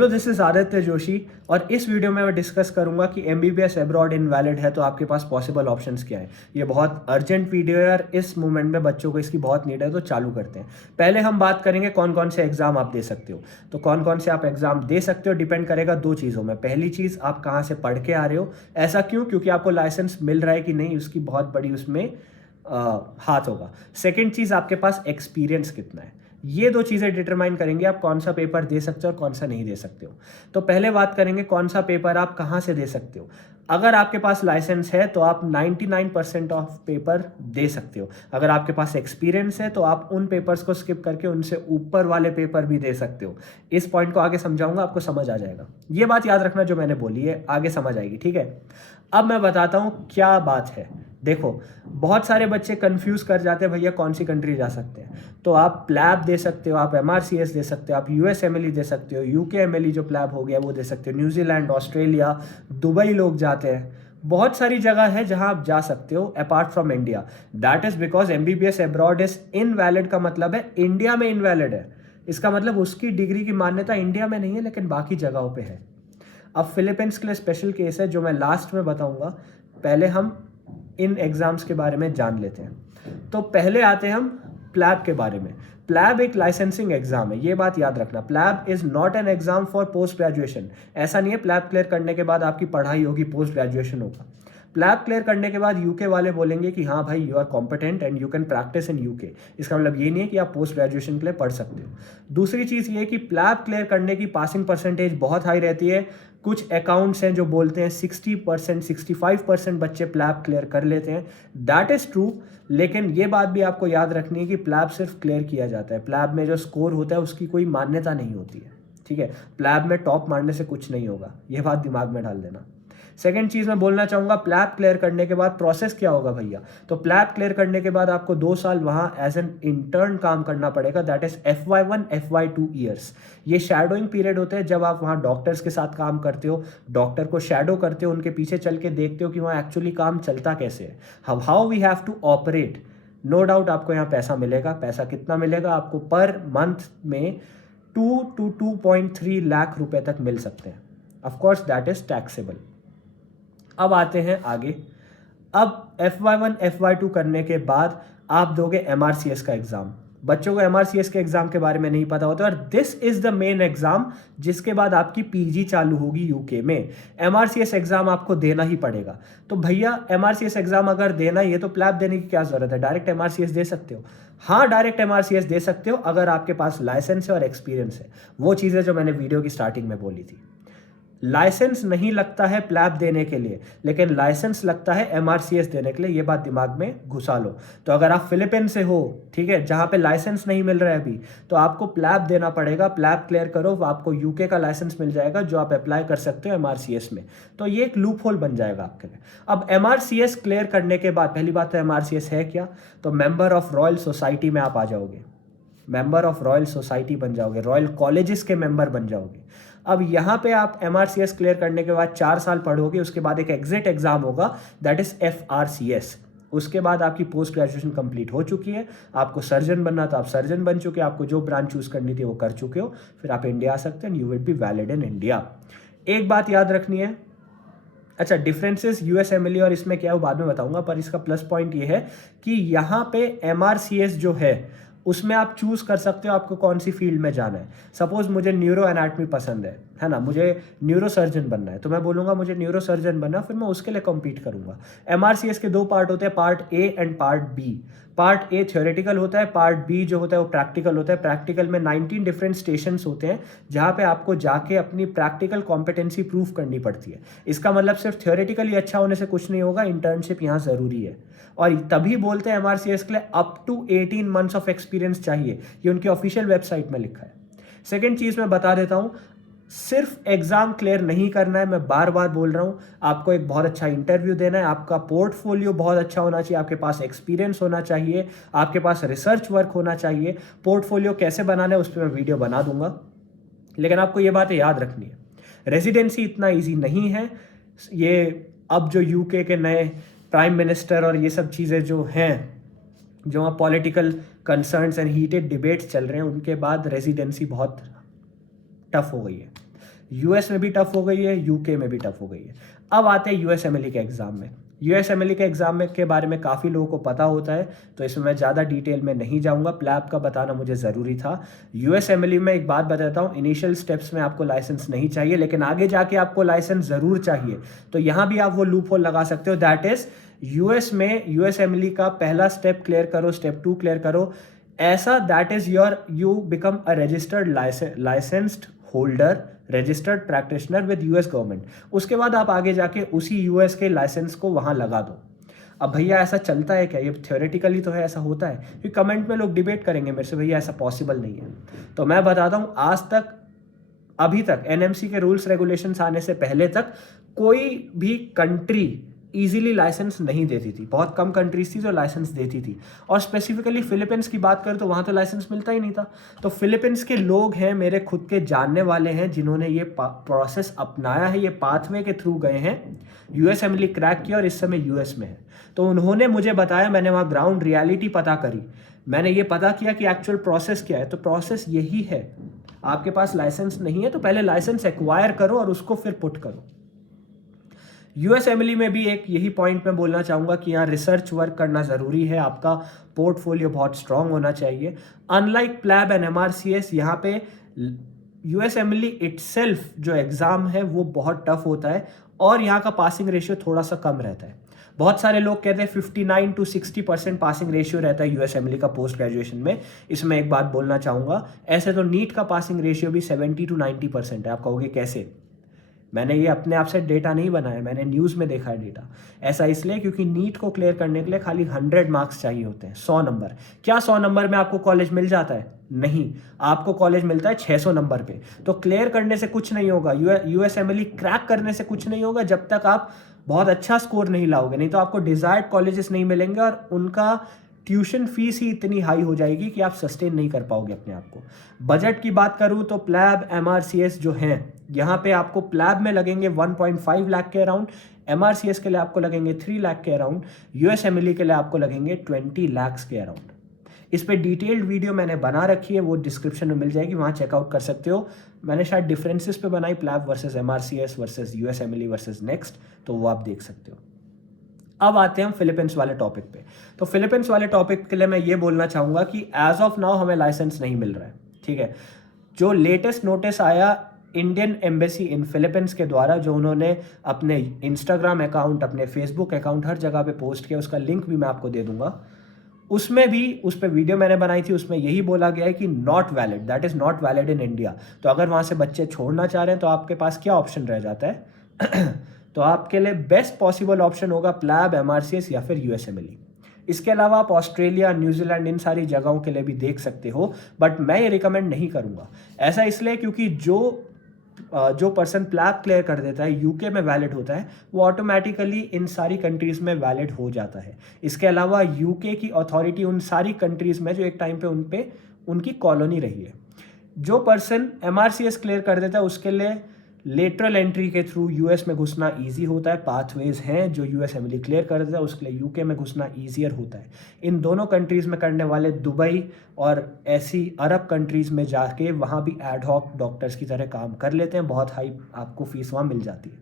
तो this is Aditya Joshi और इस वीडियो में मैं डिस्कस करूंगा कि एमबीबीएस अब्रॉड इनवैलिड है तो आपके पास पॉसिबल ऑप्शंस क्या है। ये बहुत अर्जेंट वीडियो है यार, इस मोमेंट में बच्चों को इसकी बहुत नीड है, तो चालू करते हैं। पहले हम बात करेंगे कौन कौन से एग्जाम आप दे सकते हो। तो कौन कौन से आप एग्जाम दे सकते हो डिपेंड करेगा दो चीज़ों में। पहली चीज़, आप कहाँ से पढ़ के आ रहे हो, ऐसा क्यों, क्योंकि आपको लाइसेंस मिल रहा है कि नहीं, उसकी बहुत बड़ी उसमें हाथ होगा। सेकेंड चीज़, आपके पास एक्सपीरियंस कितना है। ये दो चीज़ें डिटरमाइन करेंगे आप कौन सा पेपर दे सकते हो और कौन सा नहीं दे सकते हो। तो पहले बात करेंगे कौन सा पेपर आप कहाँ से दे सकते हो। अगर आपके पास लाइसेंस है तो आप 99% ऑफ पेपर दे सकते हो। अगर आपके पास एक्सपीरियंस है तो आप उन पेपर्स को स्किप करके उनसे ऊपर वाले पेपर भी दे सकते हो। इस पॉइंट को आगे समझाऊंगा, आपको समझ आ जाएगा। ये बात याद रखना जो मैंने बोली है, आगे समझ आएगी, ठीक है। अब मैं बताता हूँ क्या बात है। देखो, बहुत सारे बच्चे कंफ्यूज कर जाते हैं, भैया कौन सी कंट्री जा सकते हैं। तो आप प्लैब दे सकते हो, आप एमआरसीएस दे सकते हो, आप यूएस एमएलई दे सकते हो, यूके एमएलई जो प्लैब हो गया वो दे सकते हो, न्यूजीलैंड, ऑस्ट्रेलिया, दुबई लोग जाते हैं। बहुत सारी जगह है जहां आप जा सकते हो apart from India. That is because MBBS abroad is invalid का मतलब है इंडिया में इनवैलिड है। इसका मतलब उसकी डिग्री की मान्यता इंडिया में नहीं है लेकिन बाकी जगहों पे है। अब फिलीपींस के लिए स्पेशल केस है जो मैं लास्ट में बताऊंगा। पहले हम इन एग्जाम्स के बारे में जान लेते हैं। तो पहले आते हैं हम प्लैब के बारे में। प्लैब एक लाइसेंसिंग एग्जाम है, ये बात याद रखना। PLAB is not an exam for post graduation. ऐसा नहीं है प्लैब क्लियर करने के बाद आपकी पढ़ाई होगी, पोस्ट ग्रेजुएशन होगा। प्लैब क्लियर करने के बाद यूके वाले बोलेंगे कि हाँ भाई, you are competent and you can practise in UK. इसका मतलब ये नहीं है कि आप पोस्ट ग्रेजुएशन के लिए पढ़ सकते हो। दूसरी चीज़ ये है कि प्लैब क्लियर करने की पासिंग परसेंटेज बहुत हाई रहती है। कुछ अकाउंट्स हैं जो बोलते हैं 60%, 65% बच्चे प्लैब क्लियर कर लेते हैं। दैट इज़ ट्रू, लेकिन ये बात भी आपको याद रखनी है कि प्लैब सिर्फ क्लियर किया जाता है। प्लैब में जो स्कोर होता है उसकी कोई मान्यता नहीं होती है, ठीक है। प्लैब में टॉप मारने से कुछ नहीं होगा, ये बात दिमाग में डाल देना। सेकेंड चीज़ मैं बोलना चाहूँगा, प्लैब क्लियर करने के बाद प्रोसेस क्या होगा भैया। तो प्लैब क्लियर करने के बाद आपको 2 साल वहाँ एज एन इंटर्न काम करना पड़ेगा। That is FY1 FY2 years. ये शैडोइंग पीरियड होते हैं जब आप वहाँ डॉक्टर्स के साथ काम करते हो, डॉक्टर को शैडो करते हो, उनके पीछे चल के देखते हो कि वहाँ एक्चुअली काम चलता कैसे है, how we have to operate. No doubt आपको यहाँ पैसा मिलेगा। पैसा कितना मिलेगा आपको? पर मंथ में 2 to 2.3 लाख रुपए तक मिल सकते हैं। Of course that is taxable. अब आते हैं आगे। अब FY1 FY2 करने के बाद आप दोगे MRCS का एग्जाम। बच्चों को MRCS के एग्जाम के बारे में नहीं पता होता और this is the main exam जिसके बाद आपकी PG चालू होगी यूके में। MRCS एग्जाम आपको देना ही पड़ेगा। तो भैया MRCS एग्जाम अगर देना ही है तो प्लैब देने की क्या जरूरत है, डायरेक्ट MRCS दे सकते हो। हाँ, डायरेक्ट MRCS दे सकते हो अगर आपके पास लाइसेंस है और एक्सपीरियंस है। वो चीज़ें जो मैंने वीडियो की स्टार्टिंग में बोली थी। लाइसेंस नहीं लगता है प्लैब देने के लिए, लेकिन लाइसेंस लगता है MRCS देने के लिए। ये बात दिमाग में घुसा लो। तो अगर आप फिलीपीन से हो, ठीक है, जहां पे लाइसेंस नहीं मिल रहा है अभी, तो आपको प्लैब देना पड़ेगा। प्लैब क्लियर करो, आपको यूके का लाइसेंस मिल जाएगा जो आप अप्लाई कर सकते हो MRCS में। तो ये एक लूप होल बन जाएगा आपके लिए। अब MRCS क्लियर करने के बाद पहली बात तो MRCS है क्या, तो मेंबर ऑफ रॉयल सोसाइटी में आप आ जाओगे। मेंबर ऑफ रॉयल सोसाइटी बन जाओगे, रॉयल कॉलेजेस के मेंबर बन जाओगे। अब यहाँ पे आप MRCS क्लियर करने के बाद 4 साल पढ़ोगे, उसके बाद एक एग्जिट एग्जाम होगा, दैट इज FRCS। उसके बाद आपकी पोस्ट ग्रेजुएशन कंप्लीट हो चुकी है। आपको सर्जन बनना तो आप सर्जन बन चुके, आपको जो ब्रांच चूज करनी थी वो कर चुके हो, फिर आप इंडिया आ सकते हैं, you will be valid in India. एक बात याद रखनी है, अच्छा डिफरेंसेस यूएस एमएलई और इसमें क्या है वो बाद में बताऊंगा, पर इसका प्लस पॉइंट ये है कि यहाँ पे MRCS जो है उसमें आप चूज कर सकते हो आपको कौन सी फील्ड में जाना है। सपोज मुझे न्यूरो एनाटमी पसंद है ना, मुझे न्यूरो सर्जन बनना है, तो मैं बोलूंगा मुझे न्यूरो सर्जन बनना, फिर मैं उसके लिए कम्पीट करूंगा। MRCS के 2 पार्ट होते हैं, part A and part B। Part A theoretical होता है, पार्ट B जो होता है वो प्रैक्टिकल होता है। प्रैक्टिकल में 19 डिफरेंट स्टेशंस होते हैं जहाँ पे आपको जाके अपनी प्रैक्टिकल कॉम्पिटेंसी प्रूफ करनी पड़ती है। इसका मतलब सिर्फ थ्योरेटिकली अच्छा होने से कुछ नहीं होगा, इंटर्नशिप यहाँ जरूरी है। और तभी बोलते हैं MRCS के लिए up to 18 months of experience चाहिए, ये उनकी ऑफिशियल वेबसाइट में लिखा है। सेकेंड चीज मैं बता देता हूँ, सिर्फ एग्जाम क्लियर नहीं करना है, मैं बार बार बोल रहा हूँ। आपको एक बहुत अच्छा इंटरव्यू देना है, आपका पोर्टफोलियो बहुत अच्छा होना चाहिए, आपके पास एक्सपीरियंस होना चाहिए, आपके पास रिसर्च वर्क होना चाहिए। पोर्टफोलियो कैसे बनाना है उस पर मैं वीडियो बना दूंगा, लेकिन आपको ये बातें याद रखनी है। रेजिडेंसी इतना ईजी नहीं है। ये अब जो यूके के नए प्राइम मिनिस्टर और ये सब चीज़ें जो हैं, जो वहाँ political concerns and heated debates चल रहे हैं, उनके बाद रेजिडेंसी बहुत टफ हो गई है। यूएस में भी टफ हो गई है, यूके में भी टफ हो गई है। अब आते हैं यूएसएमएलई के एग्ज़ाम में। यूएसएमएलई के एग्ज़ाम में के बारे में काफ़ी लोगों को पता होता है, तो इसमें मैं ज़्यादा डिटेल में नहीं जाऊँगा, प्लैब का बताना मुझे ज़रूरी था। यूएसएमएलई में एक बात बताता हूँ, इनिशियल स्टेप्स में आपको लाइसेंस नहीं चाहिए, लेकिन आगे जाके आपको लाइसेंस ज़रूर चाहिए। तो यहाँ भी आप वो लूप होल लगा सकते हो, दैट इज़ यूएस में यूएसएमएलई का पहला स्टेप क्लियर करो, स्टेप 2 क्लियर करो, ऐसा that is you become a registered licensed holder, registered practitioner with US government. उसके बाद आप आगे जाके उसी यूएस के लाइसेंस को वहाँ लगा दो। अब भैया ऐसा चलता है क्या? ये थ्योरेटिकली तो है, ऐसा होता है, क्योंकि कमेंट में लोग डिबेट करेंगे मेरे से, भैया ऐसा पॉसिबल नहीं है। तो मैं बताता हूँ, आज तक, अभी तक एनएमसी के रूल्स रेगुलेशंस आने से पहले तक कोई भी कंट्री इजीली लाइसेंस नहीं देती थी। बहुत कम कंट्रीज थी जो लाइसेंस देती थी, और स्पेसिफिकली फिलीपींस की बात करें तो वहाँ तो लाइसेंस मिलता ही नहीं था। तो फिलीपींस के लोग हैं, मेरे खुद के जानने वाले हैं, जिन्होंने ये प्रोसेस अपनाया है, ये पाथवे के थ्रू गए हैं, यूएसएमएलई क्रैक किया और इस समय यूएस में है। तो उन्होंने मुझे बताया, मैंने वहाँ ग्राउंड रियलिटी पता करी, मैंने ये पता किया कि एक्चुअल प्रोसेस क्या है। तो प्रोसेस यही है, आपके पास लाइसेंस नहीं है तो पहले लाइसेंस एक्वायर करो और उसको फिर पुट करो। यूएसएमएलई में भी एक यही पॉइंट मैं बोलना चाहूँगा कि यहाँ रिसर्च वर्क करना ज़रूरी है, आपका पोर्टफोलियो बहुत स्ट्रांग होना चाहिए। अनलाइक प्लैब एंड एमआरसीएस, यहाँ पे यूएसएमएलई इटसेल्फ जो एग्ज़ाम है वो बहुत टफ होता है, और यहाँ का पासिंग रेशियो थोड़ा सा कम रहता है। बहुत सारे लोग कहते हैं 59 to 60% पासिंग रेशियो रहता है यूएसएमएलई का पोस्ट ग्रेजुएशन में। इसमें एक बात बोलना चाहूँगा, ऐसे तो नीट का पासिंग रेशियो भी 70 to 90% है। आप कहोगे कैसे? मैंने ये अपने आप से डेटा नहीं बनाया, मैंने न्यूज़ में देखा है डेटा। ऐसा इसलिए क्योंकि नीट को क्लियर करने के लिए खाली 100 मार्क्स चाहिए होते हैं, 100 नंबर। क्या 100 नंबर में आपको कॉलेज मिल जाता है? नहीं, आपको कॉलेज मिलता है 600 नंबर पे। तो क्लियर करने से कुछ नहीं होगा, यूएसएमएलई क्रैक करने से कुछ नहीं होगा जब तक आप बहुत अच्छा स्कोर नहीं लाओगे, नहीं तो आपको डिजायर्ड कॉलेजेस नहीं मिलेंगे, और उनका ट्यूशन फीस ही इतनी हाई हो जाएगी कि आप सस्टेन नहीं कर पाओगे अपने आप को। बजट की बात करूं तो प्लैब एमआरसीएस जो हैं, यहाँ पे आपको प्लैब में लगेंगे 1.5 लाख के अराउंड, एमआरसीएस के लिए आपको लगेंगे 3 लाख के अराउंड, यूएसएमएलई के लिए आपको लगेंगे 20 लाख के अराउंड। इस पे डिटेल्ड वीडियो मैंने बना रखी है, वो डिस्क्रिप्शन में मिल जाएगी, वहाँ चेकआउट कर सकते हो। मैंने शायद डिफरेंसेस पे बनाई, PLAB versus MRCS versus USMLE versus next, तो वो आप देख सकते हो। अब आते हैं हम फिलीपींस वाले टॉपिक पे। तो फिलीपींस वाले टॉपिक के लिए मैं ये बोलना चाहूँगा कि एज ऑफ नाउ हमें लाइसेंस नहीं मिल रहा है, ठीक है। जो लेटेस्ट नोटिस आया इंडियन एम्बेसी इन फिलीपींस के द्वारा, जो उन्होंने अपने इंस्टाग्राम अकाउंट, अपने फेसबुक अकाउंट, हर जगह पे पोस्ट किया, उसका लिंक भी मैं आपको दे दूंगा। उसमें भी, उस पर वीडियो मैंने बनाई थी, उसमें यही बोला गया है कि not valid, that is not valid in India. तो अगर वहाँ से बच्चे छोड़ना चाह रहे हैं तो आपके पास क्या ऑप्शन रह जाता है? तो आपके लिए बेस्ट पॉसिबल ऑप्शन होगा प्लैब, एमआरसीएस या फिर यूएसएमएलई। इसके अलावा आप ऑस्ट्रेलिया, न्यूजीलैंड, इन सारी जगहों के लिए भी देख सकते हो, बट मैं ये रिकमेंड नहीं करूँगा। ऐसा इसलिए क्योंकि जो पर्सन प्लैब क्लियर कर देता है, यूके में वैलिड होता है, वो ऑटोमेटिकली इन सारी कंट्रीज़ में वैलिड हो जाता है। इसके अलावा यूके की अथॉरिटी उन सारी कंट्रीज़ में जो एक टाइम पे उनकी कॉलोनी रही है। जो पर्सन एमआरसीएस क्लियर कर देता है उसके लिए लेटरल एंट्री के थ्रू यूएस में घुसना इजी होता है, पाथवेज हैं जो यूएसएमएलई क्लियर कर देता है, उसके लिए यूके में घुसना ईजियर होता है। इन दोनों कंट्रीज़ में करने वाले दुबई और ऐसी अरब कंट्रीज़ में जाके वहाँ भी एड हॉक डॉक्टर्स की तरह काम कर लेते हैं, बहुत हाई आपको फीस वहाँ मिल जाती है।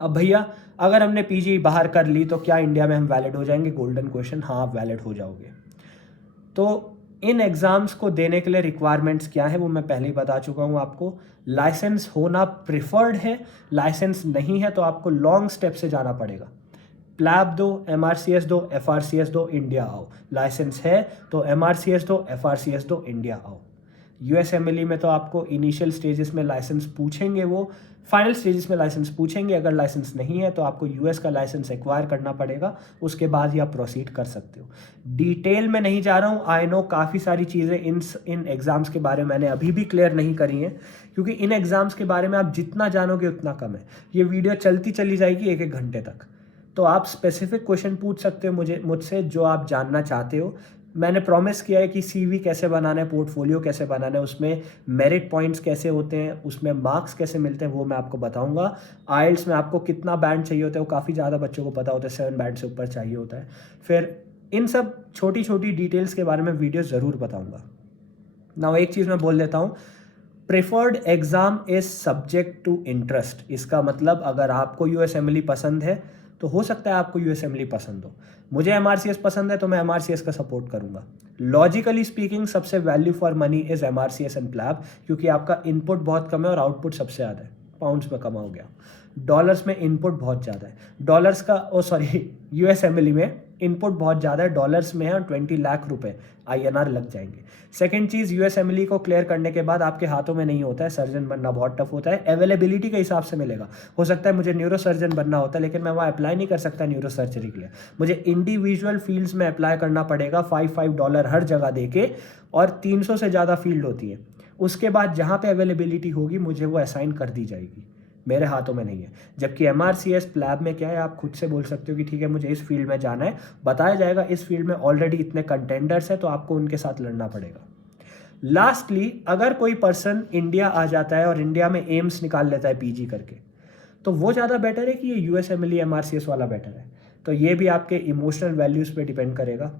अब भैया अगर हमने पीजी बाहर कर ली तो क्या इंडिया में हम वैलिड हो जाएंगे? गोल्डन क्वेश्चन, हाँ आप वैलिड हो जाओगे। तो इन एग्ज़ाम्स को देने के लिए रिक्वायरमेंट्स क्या है वो मैं पहले ही बता चुका हूँ आपको। लाइसेंस होना प्रिफर्ड है, लाइसेंस नहीं है तो आपको लॉन्ग स्टेप से जाना पड़ेगा। प्लैब दो, एमआरसीएस दो, एफआरसीएस दो, इंडिया आओ। लाइसेंस है तो एमआरसीएस दो, एफआरसीएस दो, इंडिया आओ। यूएसएमएलई में तो आपको इनिशियल स्टेजेस में लाइसेंस पूछेंगे, वो फाइनल स्टेजेस में लाइसेंस पूछेंगे। अगर लाइसेंस नहीं है तो आपको यूएस का लाइसेंस एक्वायर करना पड़ेगा, उसके बाद ही आप प्रोसीड कर सकते हो। डिटेल में नहीं जा रहा हूँ, आई नो काफ़ी सारी चीज़ें इन एग्ज़ाम्स के बारे में मैंने अभी भी क्लियर नहीं करी हैं, क्योंकि इन एग्ज़ाम्स के बारे में आप जितना जानोगे उतना कम है। ये वीडियो चलती चली जाएगी 1-1 घंटे तक, तो आप स्पेसिफिक क्वेश्चन पूछ सकते हो मुझसे जो आप जानना चाहते हो। मैंने प्रॉमिस किया है कि सीवी कैसे बनाना है, पोर्टफोलियो कैसे बनाना है, उसमें मेरिट पॉइंट्स कैसे होते हैं, उसमें मार्क्स कैसे मिलते हैं, वो मैं आपको बताऊंगा। आइल्स में आपको कितना बैंड चाहिए होता है वो काफ़ी ज़्यादा बच्चों को पता होता है, 7 बैंड से ऊपर चाहिए होता है। फिर इन सब छोटी छोटी डिटेल्स के बारे में वीडियो ज़रूर बताऊँगा। ना एक चीज़ मैं बोल देता हूँ, preferred exam is subject to interest. इसका मतलब अगर आपको यूएसएमएलई पसंद है तो हो सकता है आपको यूएसएमएलई पसंद हो। मुझे एमआरसीएस पसंद है तो मैं एमआरसीएस का सपोर्ट करूंगा। लॉजिकली स्पीकिंग सबसे value for money is MRCS and PLAB, क्योंकि आपका इनपुट बहुत कम है और आउटपुट सबसे ज़्यादा है। पाउंड्स में कमा हो गया, डॉलर्स में इनपुट बहुत ज़्यादा है। डॉलर्स का यूएसएमएलई में इनपुट बहुत ज़्यादा है, डॉलर्स में है और 20 लाख रुपए आईएनआर लग जाएंगे। सेकंड चीज़, यूएसएमएलई को क्लियर करने के बाद आपके हाथों में नहीं होता है, सर्जन बनना बहुत टफ होता है, अवेलेबिलिटी के हिसाब से मिलेगा। हो सकता है मुझे न्यूरो सर्जन बनना होता है लेकिन मैं वहाँ अप्लाई नहीं कर सकता न्यूरो सर्जरी के लिए, मुझे इंडिविजुअल फील्ड्स में अप्लाई करना पड़ेगा $5 हर जगह दे के, और 300 से ज़्यादा फील्ड होती है। उसके बाद जहाँ पे अवेलेबिलिटी होगी मुझे वो असाइन कर दी जाएगी, मेरे हाथों में नहीं है। जबकि एमआरसीएस प्लैब में क्या है, आप खुद से बोल सकते हो कि ठीक है मुझे इस फील्ड में जाना है, बताया जाएगा इस फील्ड में ऑलरेडी इतने कंटेंडर्स हैं तो आपको उनके साथ लड़ना पड़ेगा। लास्टली, अगर कोई पर्सन इंडिया आ जाता है और इंडिया में एम्स निकाल लेता है पीजी करके, तो वो ज़्यादा बेटर है कि ये यूएसएमएलई एमआरसीएस वाला बेटर है? तो ये भी आपके इमोशनल वैल्यूज़ पे डिपेंड करेगा,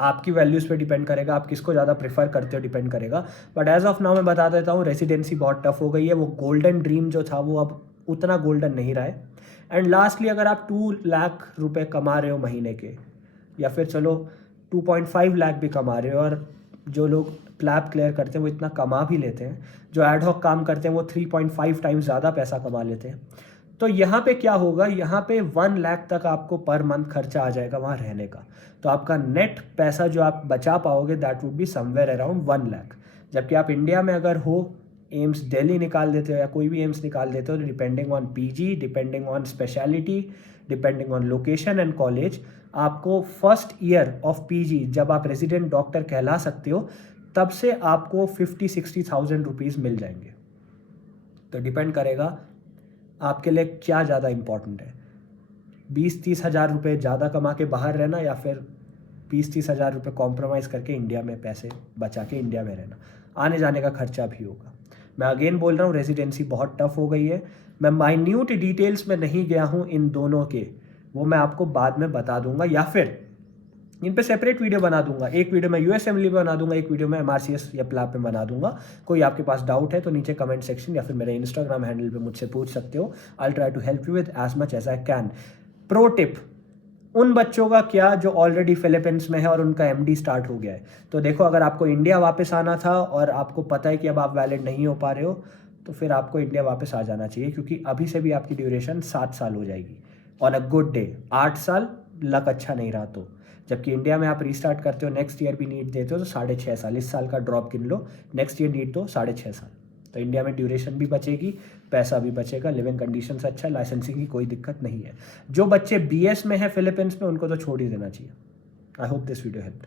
आपकी वैल्यूज़ पे डिपेंड करेगा, आप किसको ज़्यादा प्रेफर करते हो डिपेंड करेगा। बट एज ऑफ नाउ मैं बता देता हूँ, रेसिडेंसी बहुत टफ हो गई है, वो गोल्डन ड्रीम जो था वो अब उतना गोल्डन नहीं रहा है। एंड लास्टली, अगर आप 2 लाख रुपए कमा रहे हो महीने के, या फिर चलो 2.5 लाख भी कमा रहे हो, और जो लोग प्लैब क्लियर करते हैं वो इतना कमा भी लेते हैं, जो एडहॉक काम करते हैं वो 3.5 टाइम्स ज़्यादा पैसा कमा लेते हैं, तो यहाँ पे क्या होगा, यहाँ पे 1 लाख तक आपको पर मंथ खर्चा आ जाएगा वहाँ रहने का। तो आपका नेट पैसा जो आप बचा पाओगे that would be somewhere around 1 lakh. जबकि आप इंडिया में अगर हो, एम्स दिल्ली निकाल देते हो या कोई भी एम्स निकाल देते हो, तो depending on PG, depending on speciality, depending on location and college, आपको फर्स्ट ईयर ऑफ पीजी जब आप रेजिडेंट डॉक्टर कहला सकते हो तब से आपको 50-60,000 रुपीज़ मिल जाएंगे। तो डिपेंड करेगा आपके लिए क्या ज़्यादा इम्पॉर्टेंट है, 20-30 हज़ार रुपये ज़्यादा कमा के बाहर रहना, या फिर 20-30 हज़ार रुपये कॉम्प्रोमाइज़ करके इंडिया में पैसे बचा के इंडिया में रहना। आने जाने का खर्चा भी होगा। मैं अगेन बोल रहा हूँ, रेजिडेंसी बहुत टफ हो गई है। मैं माइन्यूट डिटेल्स में नहीं गया हूँ इन दोनों के, वो मैं आपको बाद में बता दूंगा, या फिर इन पे सेपरेट वीडियो बना दूंगा। एक वीडियो मैं यूएसएमएलई पे बना दूंगा, एक वीडियो मैं एमआरसीएस या प्लैब पे बना दूंगा। कोई आपके पास डाउट है तो नीचे कमेंट सेक्शन या फिर मेरे इंस्टाग्राम हैंडल पे मुझसे पूछ सकते हो। I try to help you with as much as I can. Pro tip, उन बच्चों का क्या जो ऑलरेडी फिलीपींस में है और उनका एमडी स्टार्ट हो गया है, तो देखो अगर आपको इंडिया वापस आना था और आपको पता है कि अब आप वैलिड नहीं हो पा रहे हो, तो फिर आपको इंडिया वापस आ जाना चाहिए, क्योंकि अभी से भी आपकी ड्यूरेशन 7 साल हो जाएगी ऑन अ गुड डे। 8 साल लक अच्छा नहीं रहा तो। जबकि इंडिया में आप रीस्टार्ट करते हो, नेक्स्ट ईयर भी नीट देते हो तो 6.5 साल, इस साल का ड्रॉप गिन लो, नेक्स्ट ईयर नीट तो 6.5 साल। तो इंडिया में ड्यूरेशन भी बचेगी, पैसा भी बचेगा, लिविंग कंडीशंस अच्छा है, लाइसेंसिंग की कोई दिक्कत नहीं है। जो बच्चे बीएस में है फिलीपींस में, उनको तो छोड़ ही देना चाहिए। I hope this video help.